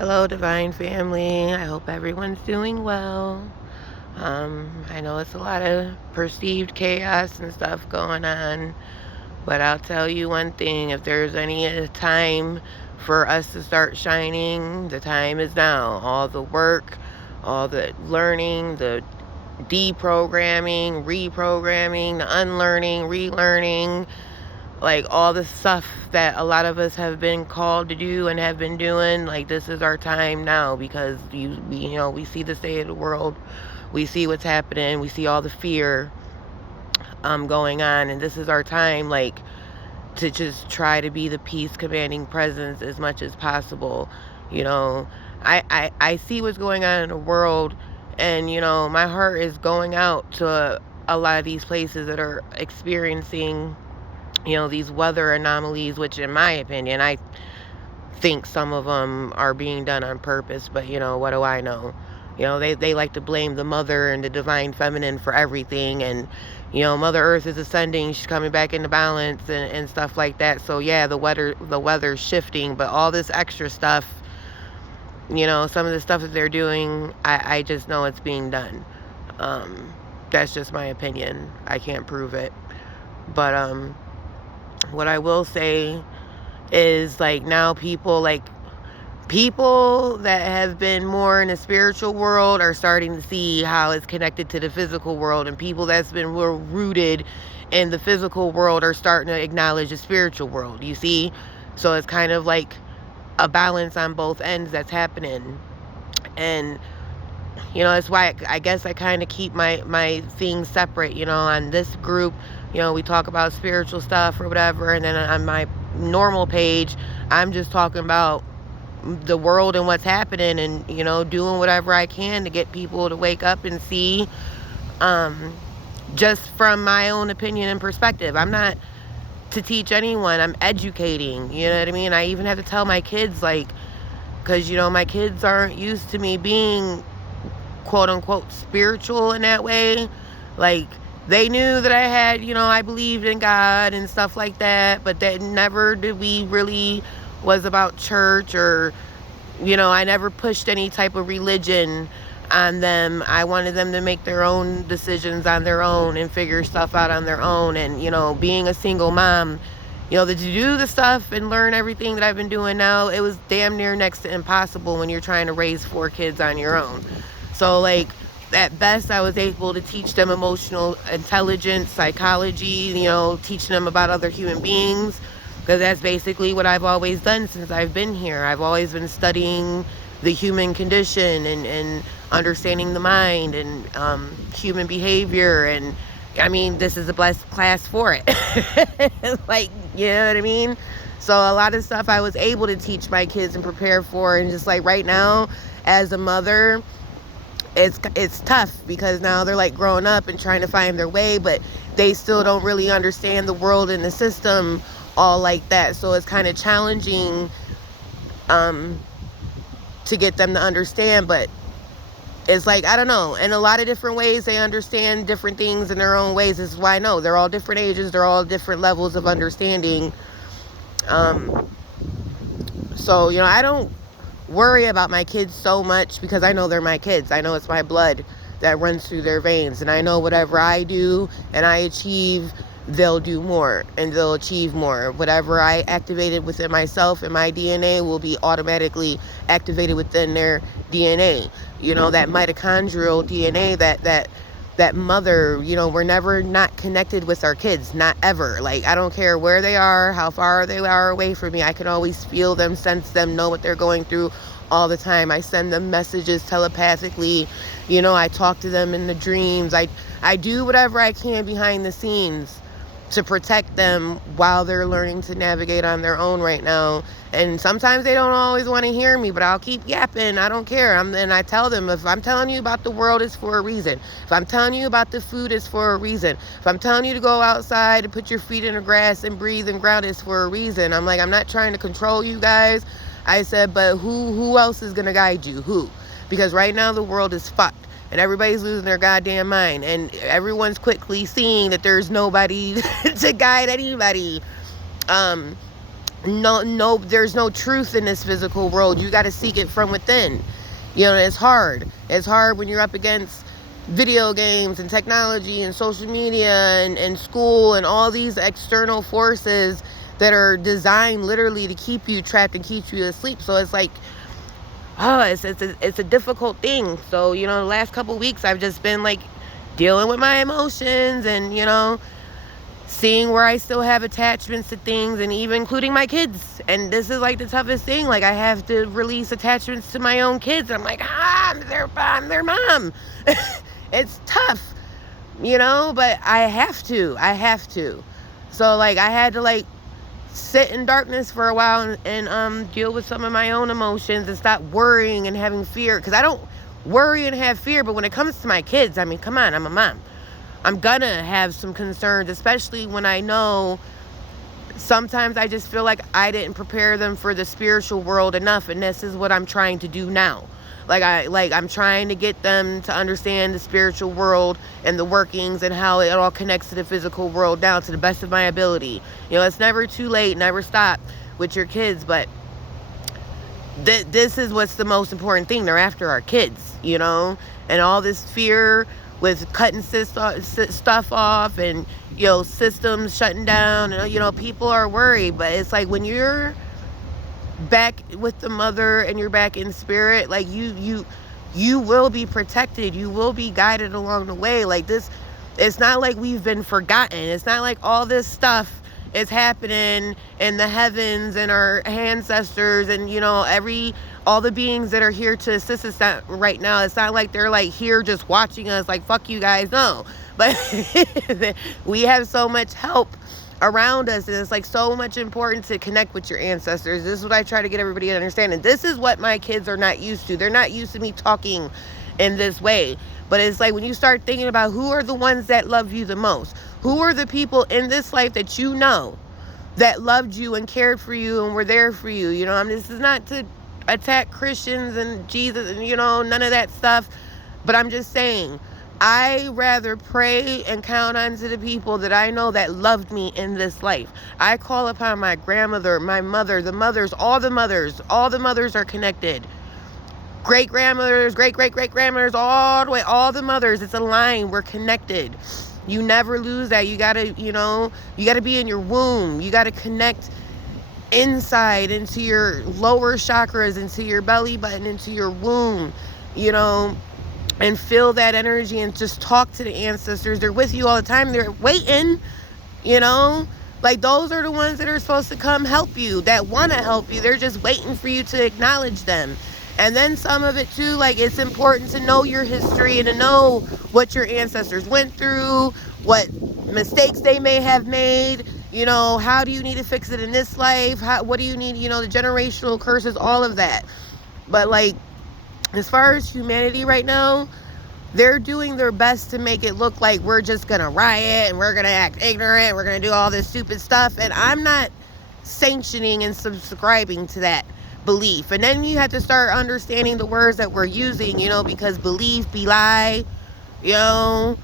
Hello, Divine Family. I hope everyone's doing well. I know it's a lot of perceived chaos and stuff going on, but I'll tell you one thing, if there's any time for us to start shining, the time is now. All the work, all the learning, the deprogramming, reprogramming, the unlearning, relearning, like all the stuff that a lot of us have been called to do and have been doing, like this is our time now, because we see the state of the world, we see what's happening, we see all the fear going on, and this is our time, like, to just try to be the peace commanding presence as much as possible. you know I see what's going on in the world, and my heart is going out to a lot of these places that are experiencing these weather anomalies, which in my opinion, I think some of them are being done on purpose, but what do I know? They like to blame the mother and the divine feminine for everything, and Mother Earth is ascending, she's coming back into balance, and stuff like that. So yeah, the weather's shifting, but all this extra stuff, some of the stuff that they're doing, I just know it's being done. That's just my opinion. I can't prove it. But what I will say is, like, now people that have been more in the spiritual world are starting to see how it's connected to the physical world, and people that's been more rooted in the physical world are starting to acknowledge the spiritual world, you see. So it's kind of like a balance on both ends that's happening. And that's why I guess I kind of keep my things separate. On this group, we talk about spiritual stuff or whatever, and then on my normal page, I'm just talking about the world and what's happening, and doing whatever I can to get people to wake up and see, just from my own opinion and perspective. I'm not to teach anyone, I'm educating, you know what I mean? I even have to tell my kids, like, because my kids aren't used to me being quote unquote spiritual in that way. Like, they knew that I had, I believed in God and stuff like that, but that never did we really was about church, or I never pushed any type of religion on them. I wanted them to make their own decisions on their own and figure stuff out on their own. And being a single mom, to do the stuff and learn everything that I've been doing now, it was damn near next to impossible when you're trying to raise 4 kids on your own. So, like, at best, I was able to teach them emotional intelligence, psychology, teaching them about other human beings, because that's basically what I've always done since I've been here. I've always been studying the human condition, and understanding the mind, and human behavior. And I mean, this is a blessed class for it. Like, you know what I mean? So a lot of stuff I was able to teach my kids and prepare for. And just like right now, as a mother, it's tough, because now they're like growing up and trying to find their way, but they still don't really understand the world and the system all like that. So it's kind of challenging to get them to understand. But it's like, I don't know, in a lot of different ways they understand different things in their own ways. This is why I know they're all different ages, they're all different levels of understanding. So I don't worry about my kids so much, because I know they're my kids. I know it's my blood that runs through their veins, and I know whatever I do and I achieve, they'll do more and they'll achieve more. Whatever I activated within myself and my DNA will be automatically activated within their DNA. That mitochondrial DNA, that mother, we're never not connected with our kids, not ever. Like, I don't care where they are, how far they are away from me, I can always feel them, sense them, know what they're going through all the time. I send them messages telepathically. I talk to them in the dreams. I do whatever I can behind the scenes to protect them while they're learning to navigate on their own right now. And sometimes they don't always want to hear me, but I'll keep yapping. I don't care. And I tell them, if I'm telling you about the world, it's for a reason. If I'm telling you about the food, it's for a reason. If I'm telling you to go outside and put your feet in the grass and breathe and ground, it's for a reason. I'm like, I'm not trying to control you guys. I said, but who else is going to guide you? Who? Because right now the world is fucked. And everybody's losing their goddamn mind. And everyone's quickly seeing that there's nobody to guide anybody. no, there's no truth in this physical world. You got to seek it from within. You know, it's hard. It's hard when you're up against video games and technology and social media and school and all these external forces that are designed literally to keep you trapped and keep you asleep. So it's like, oh, it's a difficult thing. So, you know, the last couple weeks I've just been like dealing with my emotions and, you know, seeing where I still have attachments to things, and even including my kids. And this is like the toughest thing. Like, I have to release attachments to my own kids. I'm like, I'm their mom. It's tough, you know, but I have to. So like, I had to like sit in darkness for a while and deal with some of my own emotions and stop worrying and having fear, because I don't worry and have fear. But when it comes to my kids, I mean, come on, I'm a mom. I'm gonna have some concerns, especially when I know sometimes I just feel like I didn't prepare them for the spiritual world enough, and this is what I'm trying to do now. I'm trying to get them to understand the spiritual world and the workings and how it all connects to the physical world down to the best of my ability. You know, it's never too late, never stop with your kids, but this is what's the most important thing. They're after our kids, you know, and all this fear with cutting stuff off and, you know, systems shutting down, and, you know, people are worried. But it's like, when you're back with the mother and you're back in spirit, like you will be protected, you will be guided along the way. Like, this, it's not like we've been forgotten. It's not like all this stuff is happening in the heavens and our ancestors and, you know, all the beings that are here to assist us right now. It's not like they're like here just watching us like, fuck you guys. No, but we have so much help around us, and it's like so much important to connect with your ancestors. This is what I try to get everybody to understand, and this is what my kids are not used to. They're not used to me talking in this way. But it's like, when you start thinking about who are the ones that love you the most, who are the people in this life that you know that loved you and cared for you and were there for you. You know, I mean, this is not to attack Christians and Jesus and, you know, none of that stuff, but I'm just saying, I rather pray and count on to the people that I know that loved me in this life. I call upon my grandmother, my mother, the mothers, all the mothers are connected. Great grandmothers, great grandmothers, all the way, all the mothers. It's a line. We're connected. You never lose that. You gotta, you know, you gotta be in your womb. You gotta connect inside into your lower chakras, into your belly button, into your womb, you know, and feel that energy and just talk to the ancestors. They're with you all the time. They're waiting, you know, like, those are the ones that are supposed to come help you, that want to help you. They're just waiting for you to acknowledge them. And then some of it too, like, it's important to know your history and to know what your ancestors went through, what mistakes they may have made, you know, how do you need to fix it in this life, what do you need, you know, the generational curses, all of that. But like, as far as humanity right now, they're doing their best to make it look like we're just gonna riot and we're gonna act ignorant, we're gonna do all this stupid stuff, and I'm not sanctioning and subscribing to that belief. And then you have to start understanding the words that we're using, you know, because belief, belie, you know.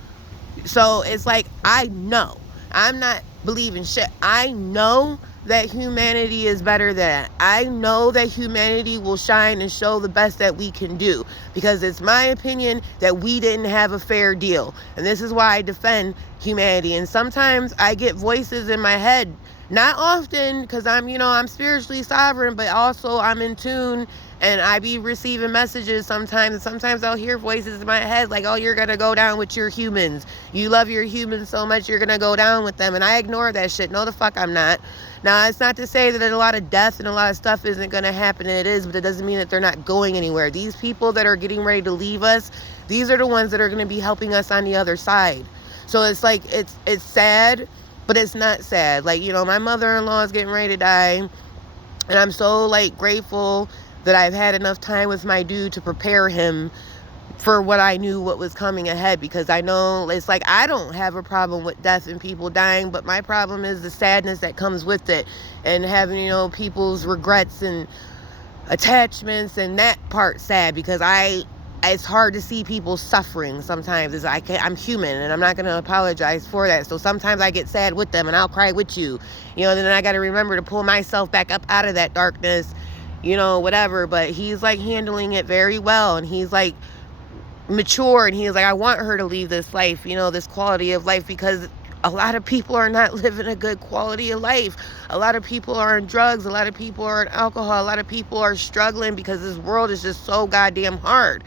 So it's like, I know, I'm not believing shit. I know that humanity is better than that. I know that humanity will shine and show the best that we can do, because it's my opinion that we didn't have a fair deal. And this is why I defend humanity. And sometimes I get voices in my head, not often, because I'm spiritually sovereign, but also I'm in tune and I be receiving messages sometimes. And sometimes I'll hear voices in my head like, oh, you're going to go down with your humans. You love your humans so much, you're going to go down with them. And I ignore that shit. No, the fuck I'm not. Now, it's not to say that a lot of death and a lot of stuff isn't going to happen. It is, but it doesn't mean that they're not going anywhere. These people that are getting ready to leave us, these are the ones that are going to be helping us on the other side. So it's like, it's sad, but it's not sad. Like, my mother-in-law is getting ready to die, and I'm so, grateful that I've had enough time with my dude to prepare him for what I knew what was coming ahead, because I know it's like, I don't have a problem with death and people dying, but my problem is the sadness that comes with it, and having, people's regrets and attachments, and that part sad, because I it's hard to see people suffering sometimes. I'm human, and I'm not going to apologize for that. So sometimes I get sad with them, and I'll cry with you. Then I got to remember to pull myself back up out of that darkness, whatever. But he's like handling it very well, and he's like mature, and he's like, I want her to leave this life, this quality of life, because a lot of people are not living a good quality of life. A lot of people are on drugs. A lot of people are on alcohol. A lot of people are struggling because this world is just so goddamn hard,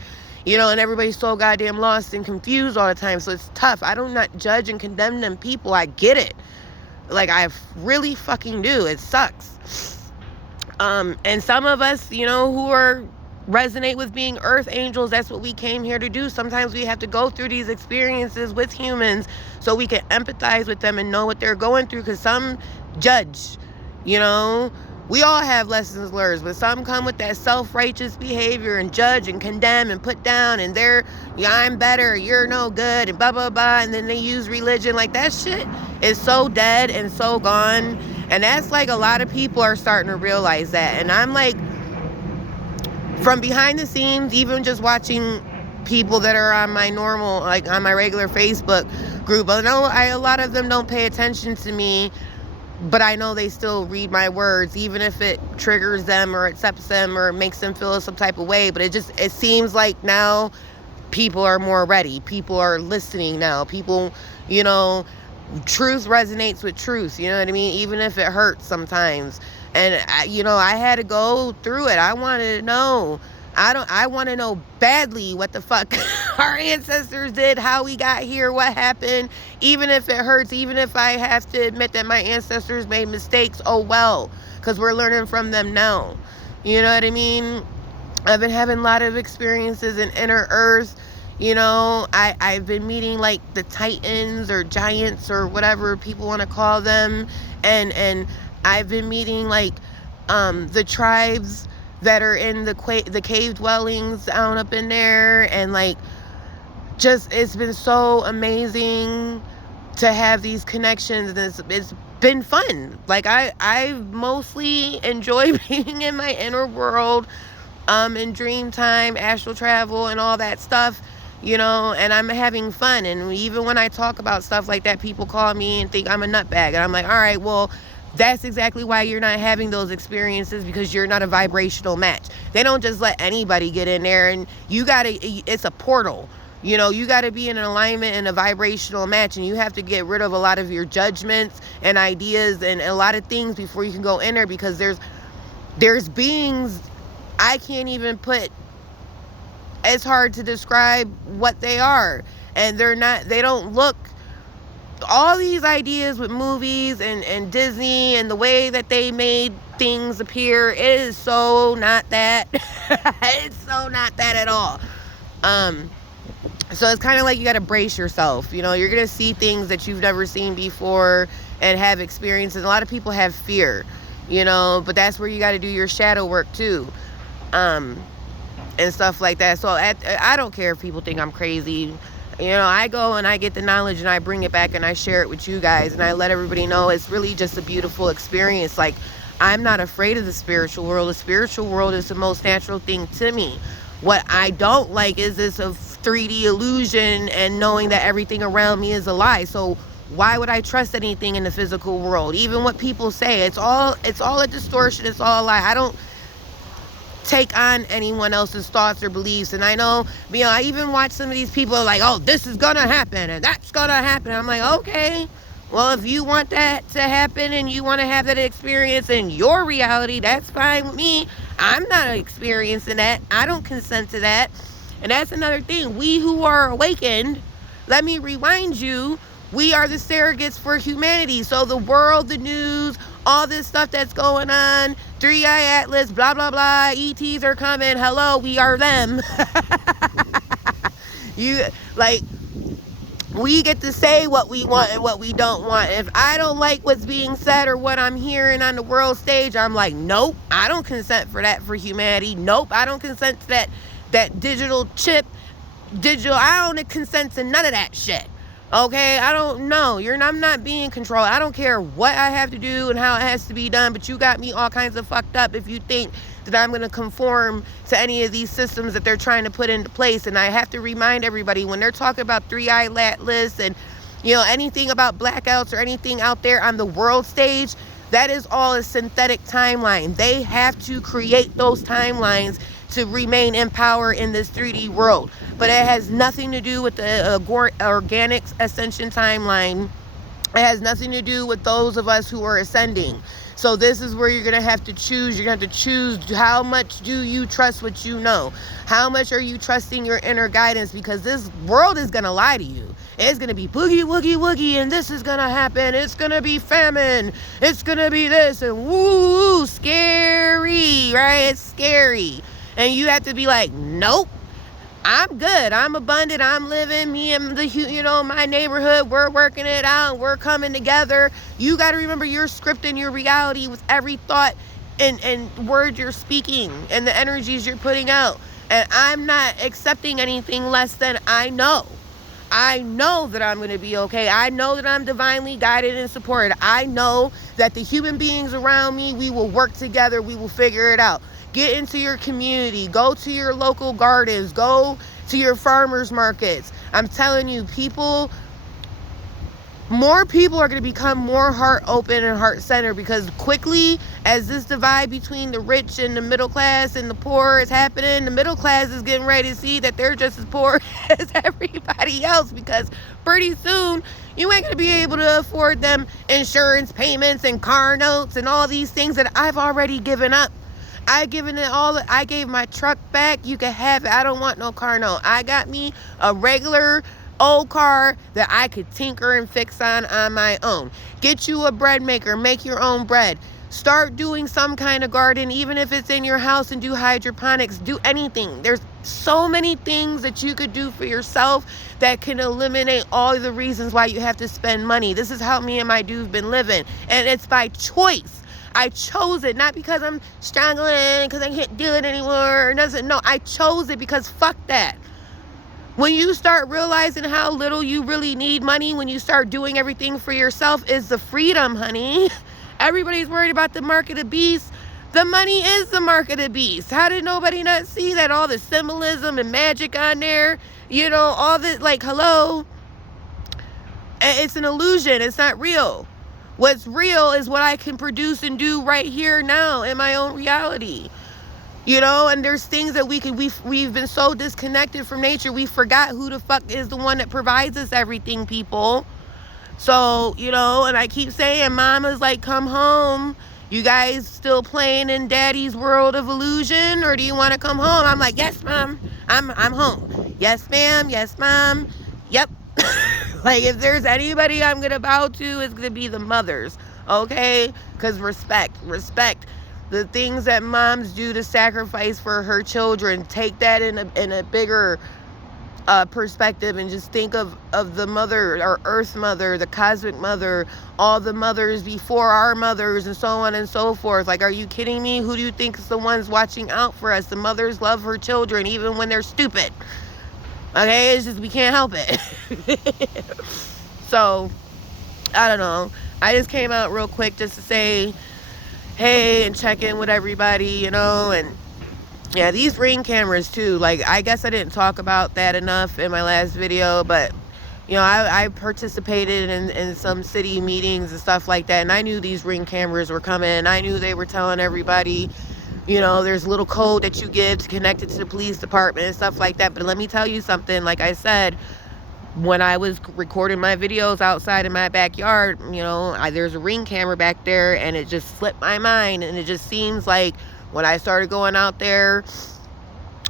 and everybody's so goddamn lost and confused all the time. So it's tough. I do not judge and condemn them people. I get it. Like, I really fucking do. It sucks. And some of us, who resonate with being earth angels, that's what we came here to do. Sometimes we have to go through these experiences with humans so we can empathize with them and know what they're going through, because some judge, we all have lessons learned, but some come with that self-righteous behavior and judge and condemn and put down, and I'm better, you're no good, and blah blah blah. And then they use religion. Like, that shit is so dead and so gone. And that's like, a lot of people are starting to realize that. And I'm like, from behind the scenes, even just watching people that are on my normal, like on my regular Facebook group, I know a lot of them don't pay attention to me, but I know they still read my words, even if it triggers them or upsets them or makes them feel some type of way. But it seems like now people are more ready. People are listening now. People, truth resonates with truth. You know what I mean? Even if it hurts sometimes. And, I had to go through it. I wanted to know. I want to know badly what the fuck our ancestors did, how we got here, what happened. Even if it hurts, even if I have to admit that my ancestors made mistakes, oh well, because we're learning from them now. You know what I mean? I've been having a lot of experiences in inner earth. I've been meeting like the titans or giants or whatever people want to call them. And I've been meeting like the tribes that are in the cave dwellings down up in there, and like, just, it's been so amazing to have these connections, and it's been fun. Like, I mostly enjoy being in my inner world, in dream time, astral travel, and all that stuff, and I'm having fun. And even when I talk about stuff like that, people call me and think I'm a nutbag, and I'm like, all right, well, that's exactly why you're not having those experiences, because you're not a vibrational match. They don't just let anybody get in there, and it's a portal. You got to be in an alignment and a vibrational match, and you have to get rid of a lot of your judgments and ideas and a lot of things before you can go in there, because there's beings I can't even put, it's hard to describe what they are. And they don't look, all these ideas with movies and Disney and the way that they made things appear, it is so not that. It's so not that at all. So it's kind of like you got to brace yourself. You're going to see things that you've never seen before and have experiences. A lot of people have fear, but that's where you got to do your shadow work too. And stuff like that. So I don't care if people think I'm crazy. I go and I get the knowledge and I bring it back and I share it with you guys, and I let everybody know it's really just a beautiful experience. Like, I'm not afraid of the spiritual world. The spiritual world is the most natural thing to me. What I don't like is this of 3D illusion and knowing that everything around me is a lie. So why would I trust anything in the physical world? Even what people say, it's all a distortion. It's all a lie. I don't take on anyone else's thoughts or beliefs. And I know, I even watch some of these people like, oh, this is gonna happen and that's gonna happen. I'm like, okay, well, if you want that to happen and you want to have that experience in your reality, that's fine with me. I'm not experiencing that. I don't consent to that. And that's another thing. We who are awakened, let me rewind you, we are the surrogates for humanity. So the world, the news, all this stuff that's going on, 3i Atlas, blah, blah, blah, ETs are coming, hello, we are them. We get to say what we want and what we don't want. If I don't like what's being said or what I'm hearing on the world stage, I'm like, nope, I don't consent for that for humanity. Nope, I don't consent to that digital chip. I don't consent to none of that shit. Okay, I don't know. I'm not being controlled. I don't care what I have to do and how it has to be done, but you got me all kinds of fucked up if you think that I'm going to conform to any of these systems that they're trying to put into place. And I have to remind everybody, when they're talking about 3-eye atlas and, you know, anything about blackouts or anything out there on the world stage, that is all a synthetic timeline. They have to create those timelines to remain in power in this 3D world. But it has nothing to do with the organic ascension timeline. It has nothing to do with those of us who are ascending. So this is where you're going to have to choose. You're going to have to choose, how much do you trust what you know? How much are you trusting your inner guidance? Because this world is going to lie to you. It's going to be boogie, woogie, woogie, and this is going to happen. It's going to be famine. It's going to be this, and woo, scary, right? It's scary. And you have to be like, nope. I'm good. I'm abundant. I'm living. Me and my neighborhood, we're working it out. We're coming together. You got to remember, you're scripting your reality with every thought and word you're speaking and the energies you're putting out. And I'm not accepting anything less than I know. I know that I'm going to be okay. I know that I'm divinely guided and supported. I know that the human beings around me, we will work together. We will figure it out. Get into your community. Go to your local gardens. Go to your farmers markets. I'm telling you, more people are going to become more heart open and heart centered, because quickly, as this divide between the rich and the middle class and the poor is happening, the middle class is getting ready to see that they're just as poor as everybody else, because pretty soon you ain't going to be able to afford them insurance payments and car notes and all these things that I've already given up. I've given it all. I gave my truck back. You can have it. I don't want no car note. I got me a regular old car that I could tinker and fix on my own. Get you a bread maker. Make your own bread. Start doing some kind of garden, even if it's in your house, and do hydroponics. Do anything. There's so many things that you could do for yourself that can eliminate all the reasons why you have to spend money. This is how me and my dude's been living, and it's by choice. I chose it, not because I'm struggling, because I can't do it anymore. No, I chose it because fuck that. When you start realizing how little you really need money, when you start doing everything for yourself, is the freedom, honey. Everybody's worried about the mark of the beast. The money is the mark of the beast. How did nobody not see that? All the symbolism and magic on there, all the, like, hello. It's an illusion. It's not real. What's real is what I can produce and do right here now in my own reality. And there's things that we've been so disconnected from nature, we forgot who the fuck is the one that provides us everything, people. So, and I keep saying, mama's like, come home. You guys still playing in daddy's world of illusion, or do you want to come home? I'm like, yes, mom. I'm home. Yes, ma'am. Yes, mom. Yep. Like, if there's anybody I'm going to bow to, it's going to be the mothers, okay? Because respect. The things that moms do to sacrifice for her children, take that in a bigger perspective, and just think of the mother, our earth mother, the cosmic mother, all the mothers before our mothers, and so on and so forth. Like, are you kidding me? Who do you think is the ones watching out for us? The mothers love her children, even when they're stupid. Okay, it's just we can't help it. So, I don't know. I just came out real quick just to say hey and check in with everybody, and yeah, these Ring cameras too. Like, I guess I didn't talk about that enough in my last video, but I participated in some city meetings and stuff like that, and I knew these Ring cameras were coming. I knew they were telling everybody, there's a little code that you give to connect it to the police department and stuff like that. But let me tell you something. Like I said, when I was recording my videos outside in my backyard, there's a Ring camera back there, and it just slipped my mind. And it just seems like when I started going out there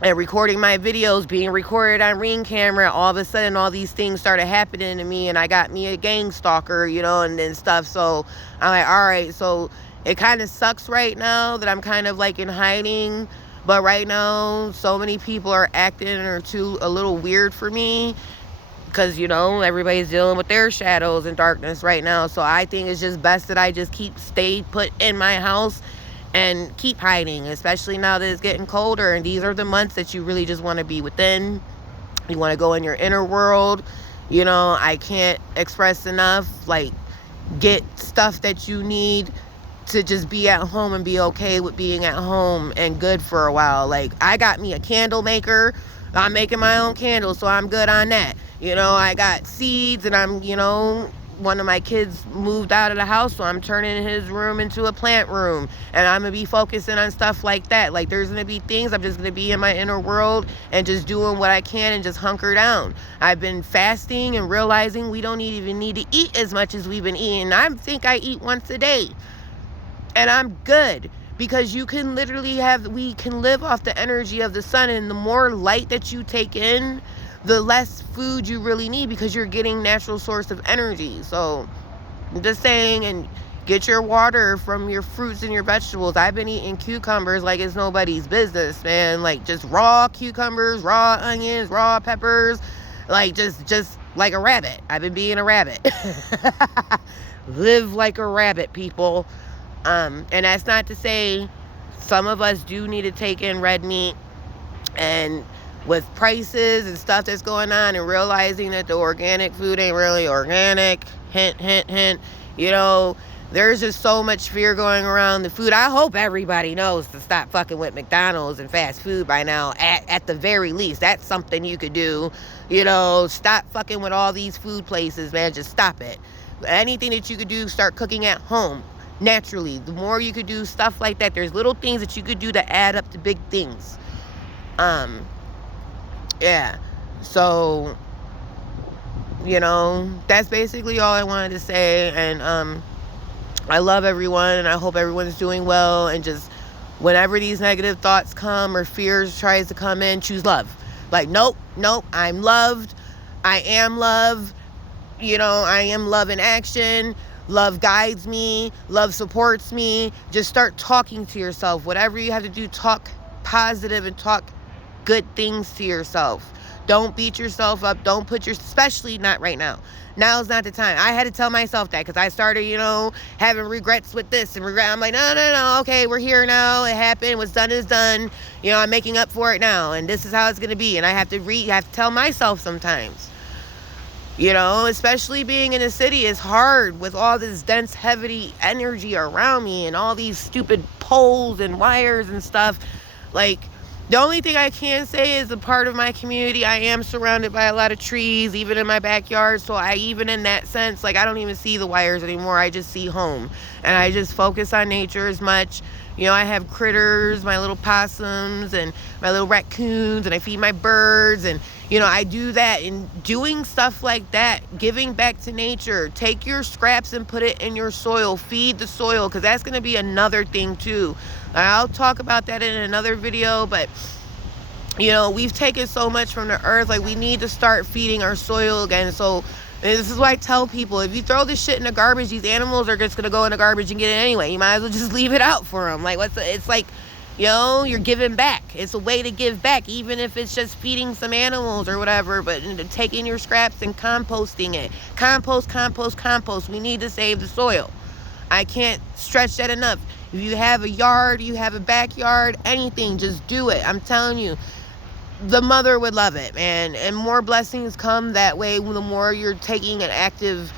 and recording my videos, being recorded on Ring camera, all of a sudden all these things started happening to me, and I got me a gang stalker, and stuff. So I'm like, all right, so it kind of sucks right now that I'm kind of like in hiding, but right now so many people are acting a little weird for me, because everybody's dealing with their shadows and darkness right now. So I think it's just best that I just stay put in my house and keep hiding, especially now that it's getting colder, and these are the months that you really just want to be within. You want to go in your inner world. I can't express enough, like, get stuff that you need to just be at home and be okay with being at home and good for a while. Like, I got me a candle maker. I'm making my own candles, so I'm good on that. You know, I got seeds, and I'm, you know, one of my kids moved out of the house, so I'm turning his room into a plant room, and I'm gonna be focusing on stuff like that. Like, there's gonna be things, I'm just gonna be in my inner world and just doing what I can and just hunker down. I've been fasting and realizing we don't even need to eat as much as we've been eating. I think I eat once a day, and I'm good, because you can literally we can live off the energy of the sun, and the more light that you take in, the less food you really need, because you're getting natural source of energy. So I'm just saying, and get your water from your fruits and your vegetables. I've been eating cucumbers like it's nobody's business, man. Like, just raw cucumbers, raw onions, raw peppers, like just like a rabbit. I've been being a rabbit. Live like a rabbit, people. And that's not to say some of us do need to take in red meat, and with prices and stuff that's going on, and realizing that the organic food ain't really organic, hint, hint, hint, you know, there's just so much fear going around the food. I hope everybody knows to stop fucking with McDonald's and fast food by now, at the very least. That's something you could do, you know. Stop fucking with all these food places, man. Just stop it. Anything that you could do, start cooking at home naturally. The more you could do stuff like that, there's little things that you could do to add up to big things. Yeah, so, you know, that's basically all I wanted to say. And I love everyone, and I hope everyone's doing well. And just, whenever these negative thoughts come or fears tries to come in, choose love. Like, nope, I'm loved. I am love. You know, I am love in action. Love guides me. Love supports me. Just start talking to yourself. Whatever you have to do, talk positive and talk good things to yourself. Don't beat yourself up. Don't put especially not right now. Now's not the time. I had to tell myself that, because I started, you know, having regrets with this and regret. I'm like, no. Okay, we're here now. It happened. What's done is done. You know, I'm making up for it now, and this is how it's going to be. And I have to tell myself sometimes. You know, especially being in a city is hard with all this dense, heavy energy around me and all these stupid poles and wires and stuff. Like, the only thing I can say is, a part of my community, I am surrounded by a lot of trees, even in my backyard. So even in that sense, like, I don't even see the wires anymore. I just see home, and I just focus on nature as much. You know, I have critters, my little possums and my little raccoons, and I feed my birds, and, you know, I do that. And doing stuff like that, giving back to nature, take your scraps and put it in your soil, feed the soil, because that's going to be another thing too. I'll talk about that in another video, but, you know, we've taken so much from the earth. Like, we need to start feeding our soil again. So this is why I tell people, if you throw this shit in the garbage, these animals are just going to go in the garbage and get it anyway. You might as well just leave it out for them. Like, it's like, you know, you're giving back. It's a way to give back, even if it's just feeding some animals or whatever. But taking your scraps and composting it. Compost. We need to save the soil. I can't stretch that enough. If you have a yard, you have a backyard, anything, just do it. I'm telling you, the mother would love it, man. And more blessings come that way the more you're taking an active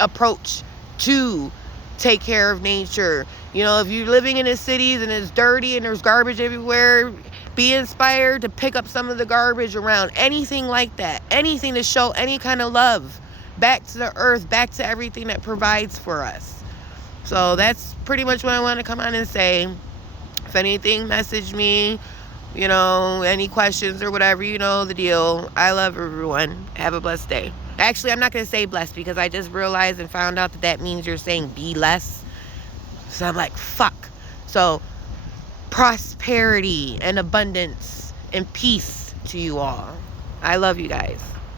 approach to take care of nature. You know, if you're living in the cities and it's dirty and there's garbage everywhere, be inspired to pick up some of the garbage around. Anything like that. Anything to show any kind of love back to the earth, back to everything that provides for us. So that's pretty much what I want to come on and say. If anything, message me. You know, any questions or whatever, you know the deal. I love everyone. Have a blessed day. Actually, I'm not going to say blessed, because I just realized and found out that means you're saying be less. So I'm like, fuck. So, prosperity and abundance and peace to you all. I love you guys.